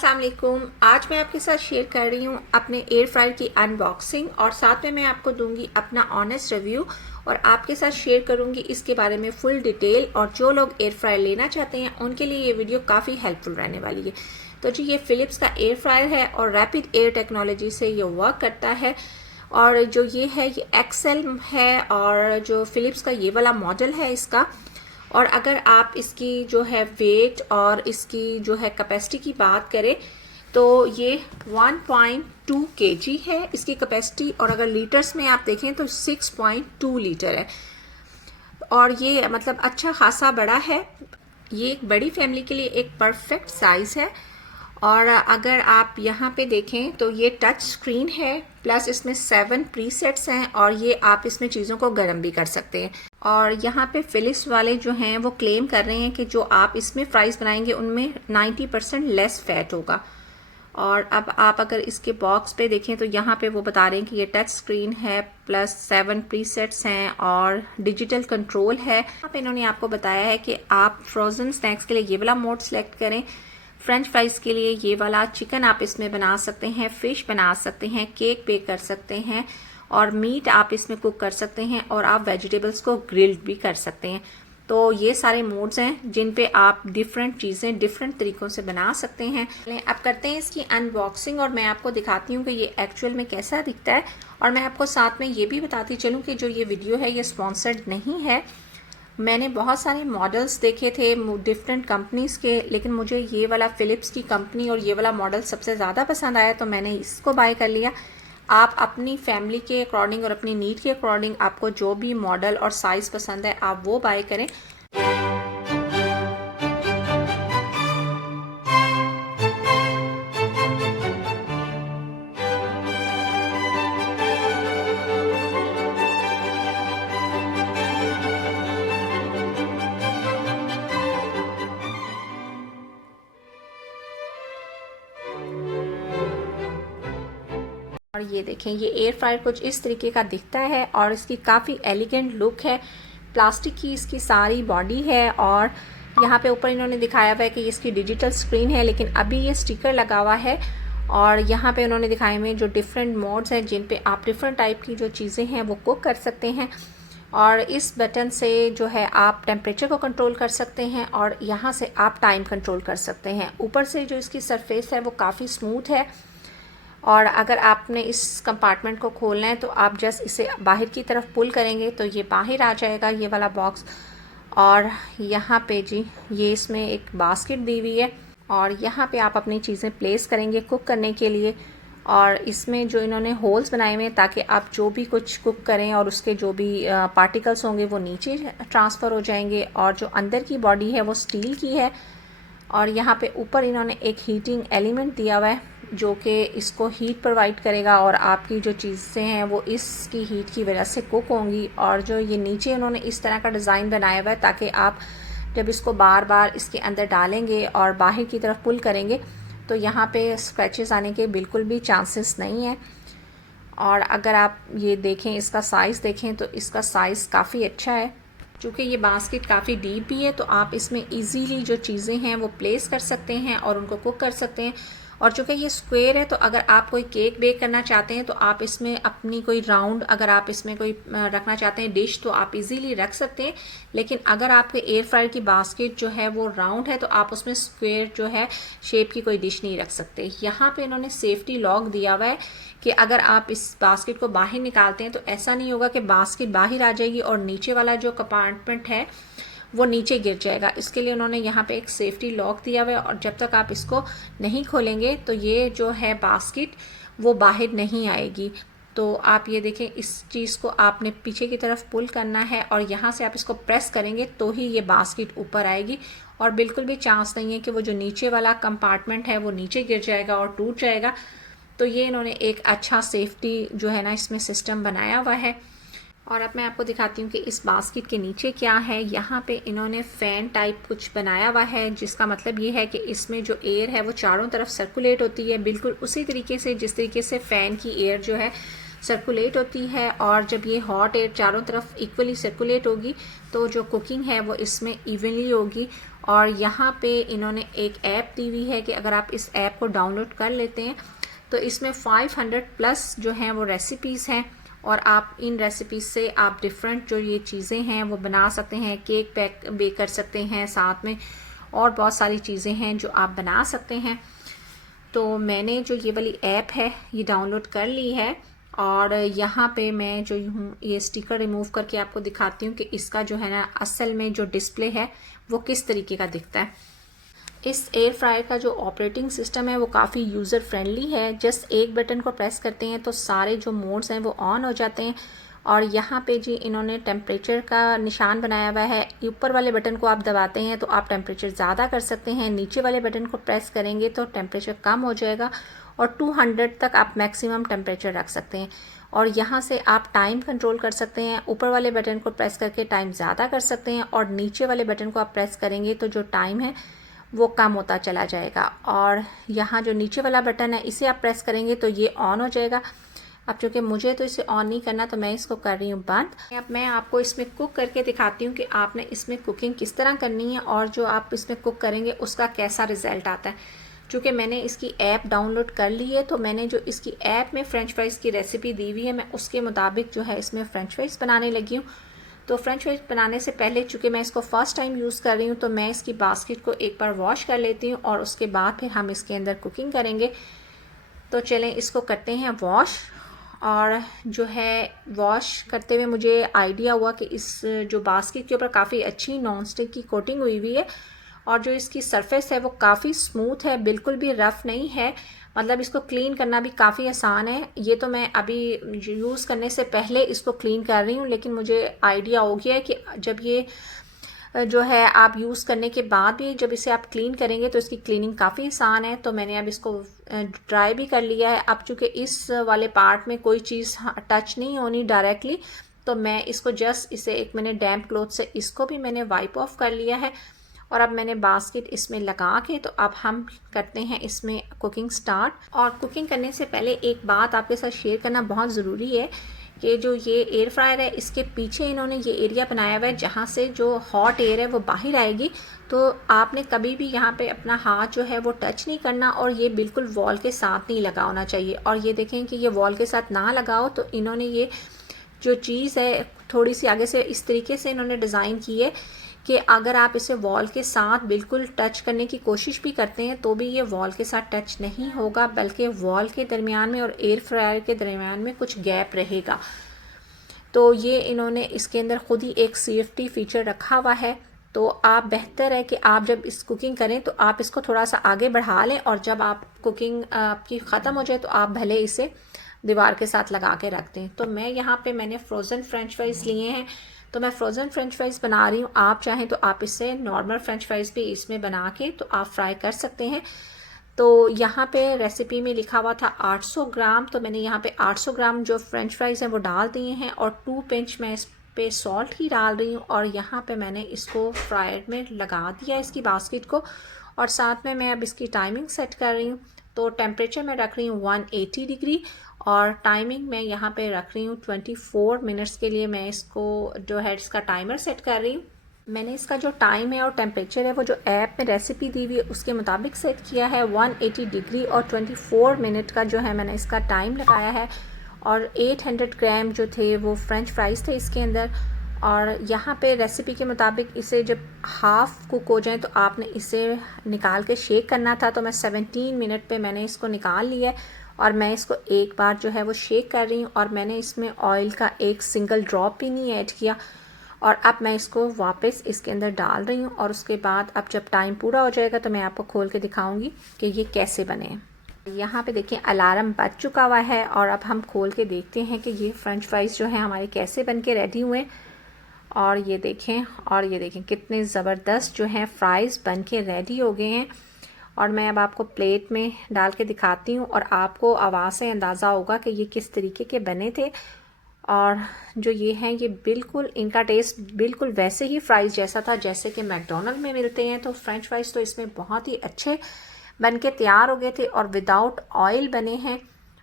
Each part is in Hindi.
अस्सलाम वालेकुम। आज मैं आपके साथ शेयर कर रही हूँ अपने एयर फ्रायर की अनबॉक्सिंग और साथ में मैं आपको दूंगी अपना ऑनेस्ट रिव्यू और आपके साथ शेयर करूँगी इसके बारे में फुल डिटेल। और जो लोग एयर फ्रायर लेना चाहते हैं उनके लिए ये वीडियो काफ़ी हेल्पफुल रहने वाली है। तो जी, ये फ़िलिप्स का एयर फ्रायर है और रैपिड एयर टेक्नोलॉजी से ये वर्क करता है। और जो ये है ये एक्सेल है और जो फ़िलिप्स का ये वाला मॉडल है इसका। और अगर आप इसकी जो है वेट और इसकी जो है कैपेसिटी की बात करें तो ये 1.2 kg है इसकी कैपेसिटी। और अगर लीटर्स में आप देखें तो 6.2 लीटर है और ये मतलब अच्छा खासा बड़ा है। ये एक बड़ी फैमिली के लिए एक परफेक्ट साइज़ है। और अगर आप यहाँ पे देखें तो ये टच स्क्रीन है, प्लस इसमें 7 प्रीसेट्स हैं और ये आप इसमें चीज़ों को गर्म भी कर सकते हैं। और यहाँ पे फिलिप्स वाले जो हैं वो क्लेम कर रहे हैं कि जो आप इसमें फ्राइज़ बनाएंगे उनमें 90% लेस फैट होगा। और अब आप अगर इसके बॉक्स पे देखें तो यहाँ पे वो बता रहे हैं कि ये टच स्क्रीन है, प्लस 7 प्रीसेट्स हैं और डिजिटल कंट्रोल है। यहाँ पे इन्होंने आपको बताया है कि आप फ्रोज़न स्नैक्स के लिए ये वाला मोड सेलेक्ट करें, फ्रेंच फ्राइज़ के लिए ये वाला, चिकन आप इसमें बना सकते हैं, फ़िश बना सकते हैं, केक बेक कर सकते हैं और मीट आप इसमें कुक कर सकते हैं और आप वेजिटेबल्स को ग्रिल्ड भी कर सकते हैं। तो ये सारे मोड्स हैं जिन पे आप डिफरेंट चीज़ें डिफरेंट तरीक़ों से बना सकते हैं। अब करते हैं इसकी अनबॉक्सिंग और मैं आपको दिखाती हूँ कि ये एक्चुअल में कैसा दिखता है। और मैं आपको साथ में ये भी बताती चलूँ कि जो ये वीडियो है ये स्पॉन्सर्ड नहीं है। मैंने बहुत सारे मॉडल्स देखे थे डिफरेंट कंपनीज़ के, लेकिन मुझे ये वाला फ़िलिप्स की कंपनी और ये वाला मॉडल सबसे ज़्यादा पसंद आया तो मैंने इसको बाय कर लिया। आप अपनी फैमिली के अकॉर्डिंग और अपनी नीड के अकॉर्डिंग आपको जो भी मॉडल और साइज़ पसंद है आप वो बाय करें। और ये देखें, ये एयर फ्रायर कुछ इस तरीके का दिखता है और इसकी काफ़ी एलिगेंट लुक है। प्लास्टिक की इसकी सारी बॉडी है और यहाँ पे ऊपर इन्होंने दिखाया हुआ है कि इसकी डिजिटल स्क्रीन है, लेकिन अभी ये स्टिकर लगा हुआ है। और यहाँ पे उन्होंने दिखाए हुए जो डिफरेंट मोड्स हैं जिन पे आप डिफरेंट टाइप की जो चीज़ें हैं वो कुक कर सकते हैं। और इस बटन से जो है आप टेम्परेचर को कंट्रोल कर सकते हैं और यहाँ से आप टाइम कंट्रोल कर सकते हैं। ऊपर से जो इसकी सरफेस है वो काफ़ी स्मूथ है और अगर आपने इस कंपार्टमेंट को खोलना है तो आप जस्ट इसे बाहर की तरफ पुल करेंगे तो ये बाहर आ जाएगा ये वाला बॉक्स। और यहाँ पे जी ये इसमें एक बास्केट दी हुई है और यहाँ पे आप अपनी चीज़ें प्लेस करेंगे कुक करने के लिए। और इसमें जो इन्होंने होल्स बनाए हुए हैं ताकि आप जो भी कुछ कुक करें और उसके जो भी पार्टिकल्स होंगे वो नीचे ट्रांसफ़र हो जाएंगे। और जो अंदर की बॉडी है वो स्टील की है। और यहाँ पे ऊपर इन्होंने एक हीटिंग एलिमेंट दिया हुआ है जो कि इसको हीट प्रोवाइड करेगा और आपकी जो चीज़ें हैं वो इसकी हीट की वजह से कुक होंगी। और जो ये नीचे उन्होंने इस तरह का डिज़ाइन बनाया हुआ है ताकि आप जब इसको बार बार इसके अंदर डालेंगे और बाहर की तरफ पुल करेंगे तो यहाँ पे स्क्रैचेस आने के बिल्कुल भी चांसेस नहीं है। और अगर आप ये देखें इसका साइज़ देखें तो इसका साइज़ काफ़ी अच्छा है। चूँकि ये बास्केट काफ़ी डीप भी है तो आप इसमें इजीली जो चीज़ें हैं वो प्लेस कर सकते हैं और उनको कुक कर सकते हैं। और चूँकि ये स्क्वायर है तो अगर आप कोई केक बेक करना चाहते हैं तो आप इसमें अपनी कोई राउंड अगर आप इसमें कोई रखना चाहते हैं डिश तो आप इजीली रख सकते हैं। लेकिन अगर आपके एयर फ्रायर की बास्केट जो है वो राउंड है तो आप उसमें स्क्वायर जो है शेप की कोई डिश नहीं रख सकते। यहाँ पे इन्होंने सेफ्टी लॉक दिया हुआ है कि अगर आप इस बास्केट को बाहर निकालते हैं तो ऐसा नहीं होगा कि बास्केट बाहर आ जाएगी और नीचे वाला जो कंपार्टमेंट है वो नीचे गिर जाएगा। इसके लिए उन्होंने यहाँ पे एक सेफ्टी लॉक दिया हुआ है और जब तक आप इसको नहीं खोलेंगे तो ये जो है बास्केट वो बाहर नहीं आएगी। तो आप ये देखें, इस चीज़ को आपने पीछे की तरफ पुल करना है और यहाँ से आप इसको प्रेस करेंगे तो ही ये बास्केट ऊपर आएगी और बिल्कुल भी चांस नहीं है कि वो जो नीचे वाला कंपार्टमेंट है वो नीचे गिर जाएगा और टूट जाएगा। तो ये इन्होंने एक अच्छा सेफ्टी जो है ना इसमें सिस्टम बनाया हुआ है। और अब मैं आपको दिखाती हूँ कि इस बास्केट के नीचे क्या है। यहाँ पे इन्होंने फ़ैन टाइप कुछ बनाया हुआ है जिसका मतलब ये है कि इसमें जो एयर है वो चारों तरफ सर्कुलेट होती है बिल्कुल उसी तरीके से जिस तरीके से फ़ैन की एयर जो है सर्कुलेट होती है, और जब ये हॉट एयर चारों तरफ इक्वली सर्कुलेट होगी तो जो कुकिंग है वो इसमें इवनली होगी। और यहाँ पे इन्होंने एक ऐप दी हुई है कि अगर आप इस ऐप को डाउनलोड कर लेते हैं तो इसमें 500 प्लस जो हैं वो रेसिपीज़ हैं, और आप इन रेसिपीज़ से आप डिफरेंट जो ये चीज़ें हैं वो बना सकते हैं। केक बेक कर सकते हैं, साथ में और बहुत सारी चीज़ें हैं जो आप बना सकते हैं। तो मैंने जो ये वाली ऐप है ये डाउनलोड कर ली है, और यहाँ पे मैं जो हूँ ये स्टिकर रिमूव करके आपको दिखाती हूँ कि इसका जो है ना असल में जो डिस्प्ले है वो किस तरीके का दिखता है। इस एयर फ्रायर का जो ऑपरेटिंग सिस्टम है वो काफ़ी यूज़र फ्रेंडली है। जस्ट एक बटन को प्रेस करते हैं तो सारे जो मोड्स हैं वो ऑन हो जाते हैं। और यहाँ पे जी इन्होंने टेम्परेचर का निशान बनाया हुआ है। ऊपर वाले बटन को आप दबाते हैं तो आप टेम्परेचर ज़्यादा कर सकते हैं, नीचे वाले बटन को प्रेस करेंगे तो टेम्परेचर कम हो जाएगा, और 200 तक आप मैक्सिमम टेम्परेचर रख सकते हैं। और यहाँ से आप टाइम कंट्रोल कर सकते हैं। ऊपर वाले बटन को प्रेस करके टाइम ज़्यादा कर सकते हैं, और नीचे वाले बटन को आप प्रेस करेंगे तो जो टाइम है वो कम होता चला जाएगा। और यहाँ जो नीचे वाला बटन है इसे आप प्रेस करेंगे तो ये ऑन हो जाएगा। अब चूँकि मुझे तो इसे ऑन नहीं करना तो मैं इसको कर रही हूँ बंद। अब मैं आपको इसमें कुक करके दिखाती हूँ कि आपने इसमें कुकिंग किस तरह करनी है और जो आप इसमें कुक करेंगे उसका कैसा रिज़ल्ट आता है। चूँकि मैंने इसकी ऐप डाउनलोड कर ली है तो मैंने जो इसकी ऐप में फ़्रेंच फ्राइज़ की रेसिपी दी हुई है मैं उसके मुताबिक जो है इसमें फ़्रेंच फ्राइज़ बनाने लगी हूँ। तो फ्रेंच फ्राइज़ बनाने से पहले चूँकि मैं इसको फ़र्स्ट टाइम यूज़ कर रही हूँ तो मैं इसकी बास्केट को एक बार वॉश कर लेती हूँ, और उसके बाद फिर हम इसके अंदर कुकिंग करेंगे। तो चलें इसको करते हैं वॉश। और जो है वॉश करते हुए मुझे आइडिया हुआ कि इस जो बास्केट के ऊपर काफ़ी अच्छी नॉन स्टिक की कोटिंग हुई हुई है, और जो इसकी सरफेस है वो काफ़ी स्मूथ है, बिल्कुल भी रफ़ नहीं है। मतलब इसको क्लीन करना भी काफ़ी आसान है। ये तो मैं अभी यूज़ करने से पहले इसको क्लीन कर रही हूँ, लेकिन मुझे आइडिया हो गया है कि जब ये जो है आप यूज़ करने के बाद भी जब इसे आप क्लीन करेंगे तो इसकी क्लीनिंग काफ़ी आसान है। तो मैंने अब इसको ड्राई भी कर लिया है। अब चूँकि इस वाले पार्ट में कोई चीज़ टच नहीं होनी डायरेक्टली, तो मैं इसको जस्ट इसे एक मैंने डैम्प क्लॉथ से इसको भी मैंने वाइप ऑफ कर लिया है। और अब मैंने बास्केट इसमें लगा के तो अब हम करते हैं इसमें कुकिंग स्टार्ट। और कुकिंग करने से पहले एक बात आपके साथ शेयर करना बहुत ज़रूरी है कि जो ये एयर फ्रायर है इसके पीछे इन्होंने ये एरिया बनाया हुआ है जहाँ से जो हॉट एयर है वो बाहर आएगी। तो आपने कभी भी यहाँ पे अपना हाथ जो है वो टच नहीं करना, और ये बिल्कुल वॉल के साथ नहीं लगा होना चाहिए। और ये देखें कि ये वॉल के साथ ना लगाओ, तो इन्होंने ये जो चीज़ है थोड़ी सी आगे से इस तरीके से इन्होंने डिज़ाइन की है कि अगर आप इसे वॉल के साथ बिल्कुल टच करने की कोशिश भी करते हैं तो भी ये वॉल के साथ टच नहीं होगा, बल्कि वॉल के दरमियान में और एयर फ्रायर के दरमियान में कुछ गैप रहेगा। तो ये इन्होंने इसके अंदर ख़ुद ही एक सेफ्टी फ़ीचर रखा हुआ है। तो आप बेहतर है कि आप जब इस कुकिंग करें तो आप इसको थोड़ा सा आगे बढ़ा लें, और जब आप कुकिंग आपकी ख़त्म हो जाए तो आप भले इसे दीवार के साथ लगा के रख दें। तो मैं यहाँ पे मैंने फ्रोज़न फ्रेंच फ्राइज़ लिए हैं, तो मैं फ्रोज़न फ्रेंच फ्राइज़ बना रही हूँ। आप चाहें तो आप इससे नॉर्मल फ्रेंच फ्राइज़ भी इसमें बना के तो आप फ्राई कर सकते हैं। तो यहाँ पे रेसिपी में लिखा हुआ था 800 ग्राम, तो मैंने यहाँ पे 800 ग्राम जो फ्रेंच फ्राइज़ हैं वो डाल दिए हैं, और 2 पिंच मैं इस पे सॉल्ट ही डाल रही हूँ। और यहाँ पे मैंने इसको फ्रायर में लगा दिया इसकी बास्केट को, और साथ में मैं अब इसकी टाइमिंग सेट कर रही हूँ। तो टेम्परेचर मैं रख रही हूँ 180 डिग्री, और टाइमिंग मैं यहाँ पे रख रही हूँ 24 मिनट्स के लिए मैं इसको जो है इसका टाइमर सेट कर रही हूँ। मैंने इसका जो टाइम है और टेम्परेचर है वो जो ऐप में रेसिपी दी हुई है उसके मुताबिक सेट किया है 180 डिग्री, और 24 मिनट का जो है मैंने इसका टाइम लगाया है। और 800 ग्राम जो थे वो फ्रेंच फ्राइज़ थे इसके अंदर। और यहाँ पे रेसिपी के मुताबिक इसे जब हाफ़ कुक हो जाए तो आपने इसे निकाल के शेक करना था। तो मैं 17 मिनट पे मैंने इसको निकाल लिया है, और मैं इसको एक बार जो है वो शेक कर रही हूँ, और मैंने इसमें ऑयल का एक सिंगल ड्रॉप भी नहीं ऐड किया। और अब मैं इसको वापस इसके अंदर डाल रही हूँ, और उसके बाद अब जब टाइम पूरा हो जाएगा तो मैं आपको खोल के दिखाऊंगी कि ये कैसे बने। यहाँ पे देखिए अलार्म बज चुका हुआ है, और अब हम खोल के देखते हैं कि ये फ्रेंच फ्राइज़ जो है हमारे कैसे बन के रेडी हुए। और ये देखें कितने ज़बरदस्त जो हैं फ्राइज़ बन के रेडी हो गए हैं। और मैं अब आपको प्लेट में डाल के दिखाती हूँ, और आपको आवाज़ से अंदाज़ा होगा कि ये किस तरीके के बने थे। और जो ये हैं ये बिल्कुल इनका टेस्ट बिल्कुल वैसे ही फ्राइज़ जैसा था जैसे कि मैकडोनल्ड में मिलते हैं। तो फ्रेंच फ्राइज़ तो इसमें बहुत ही अच्छे बन के तैयार हो गए थे, और विदाउट ऑयल बने हैं।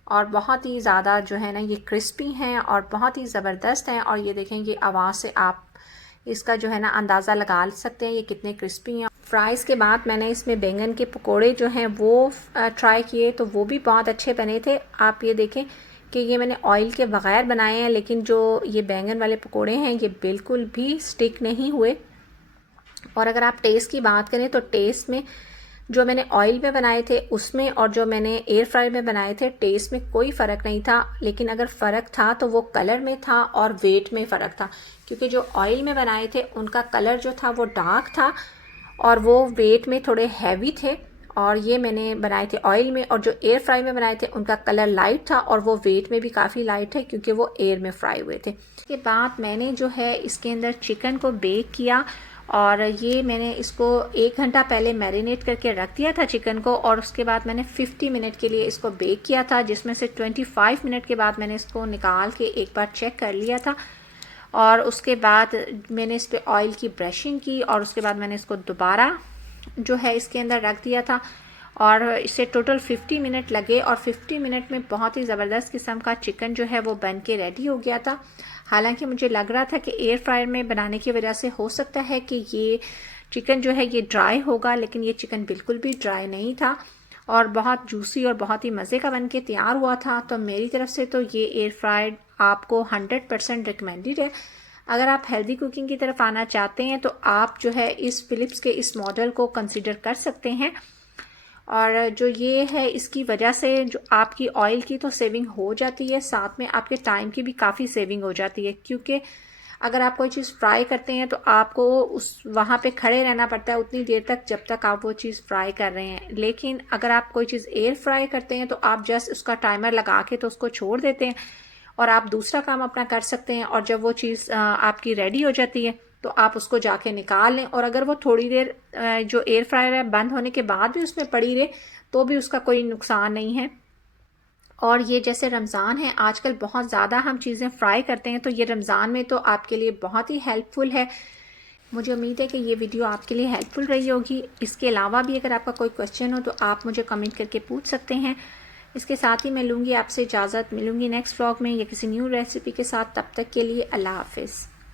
और बहुत ही ज़्यादा जो है ना ये क्रिस्पी हैं और बहुत ही ज़बरदस्त हैं। और ये देखें ये आवाज़ से आप इसका जो है ना अंदाज़ा लगा सकते हैं ये कितने क्रिस्पी हैं। फ्राइज़ के बाद मैंने इसमें बैंगन के पकोड़े जो हैं वो ट्राई किए, तो वो भी बहुत अच्छे बने थे। आप ये देखें कि ये मैंने ऑयल के बग़ैर बनाए हैं, लेकिन जो ये बैंगन वाले पकोड़े हैं ये बिल्कुल भी स्टिक नहीं हुए। और अगर आप टेस्ट की बात करें तो टेस्ट में जो मैंने ऑयल में बनाए थे उसमें और जो मैंने एयर फ्राई में बनाए थे टेस्ट में कोई फ़र्क नहीं था। लेकिन अगर फ़र्क था तो वो कलर में था और वेट में फ़र्क था, क्योंकि जो ऑयल में बनाए थे उनका कलर जो था वो डार्क था और वो वेट में थोड़े हैवी थे। और ये मैंने बनाए थे ऑयल में, और जो एयर फ्राई में बनाए थे उनका कलर लाइट था और वो वेट में भी काफ़ी लाइट है क्योंकि वो एयर में फ्राई हुए थे। इसके बाद मैंने जो है इसके अंदर चिकन को बेक किया, और ये मैंने इसको 1 घंटा पहले मैरिनेट करके रख दिया था चिकन को, और उसके बाद मैंने 50 मिनट के लिए इसको बेक किया था, जिसमें से 25 मिनट के बाद मैंने इसको निकाल के एक बार चेक कर लिया था। और उसके बाद मैंने इस पर ऑयल की ब्रशिंग की और उसके बाद मैंने इसको दोबारा जो है इसके अंदर रख दिया था, और इसे टोटल 50 मिनट लगे और 50 मिनट में बहुत ही ज़बरदस्त किस्म का चिकन जो है वो बन के रेडी हो गया था। हालांकि मुझे लग रहा था कि एयर फ्रायर में बनाने की वजह से हो सकता है कि ये चिकन जो है ये ड्राई होगा, लेकिन ये चिकन बिल्कुल भी ड्राई नहीं था और बहुत जूसी और बहुत ही मज़े का बन के तैयार हुआ था। तो मेरी तरफ से तो ये एयर फ्राइड आपको 100% रिकमेंडेड है। अगर आप हेल्दी कुकिंग की तरफ आना चाहते हैं तो आप जो है इस फ़िलिप्स के इस मॉडल को कंसिडर कर सकते हैं। और जो ये है इसकी वजह से जो आपकी ऑयल की तो सेविंग हो जाती है, साथ में आपके टाइम की भी काफ़ी सेविंग हो जाती है, क्योंकि अगर आप कोई चीज़ फ्राई करते हैं तो आपको उस वहाँ पे खड़े रहना पड़ता है उतनी देर तक जब तक आप वो चीज़ फ्राई कर रहे हैं। लेकिन अगर आप कोई चीज़ एयर फ्राई करते हैं तो आप जस्ट उसका टाइमर लगा के तो उसको छोड़ देते हैं और आप दूसरा काम अपना कर सकते हैं, और जब वो चीज़ आपकी रेडी हो जाती है तो आप उसको जाके निकाल लें। और अगर वो थोड़ी देर जो एयर फ्रायर है बंद होने के बाद भी उसमें पड़ी रहे तो भी उसका कोई नुकसान नहीं है। और ये जैसे रमज़ान है आजकल बहुत ज़्यादा हम चीज़ें फ्राई करते हैं, तो ये रमज़ान में तो आपके लिए बहुत ही हेल्पफुल है। मुझे उम्मीद है कि ये वीडियो आपके लिए हेल्पफुल रही होगी। इसके अलावा भी अगर आपका कोई क्वेश्चन हो तो आप मुझे कमेंट करके पूछ सकते हैं। इसके साथ ही मैं लूँगी आपसे इजाज़त, मिलूँगी नेक्स्ट व्लॉग में या किसी न्यू रेसिपी के साथ। तब तक के लिए अल्लाह हाफिज़।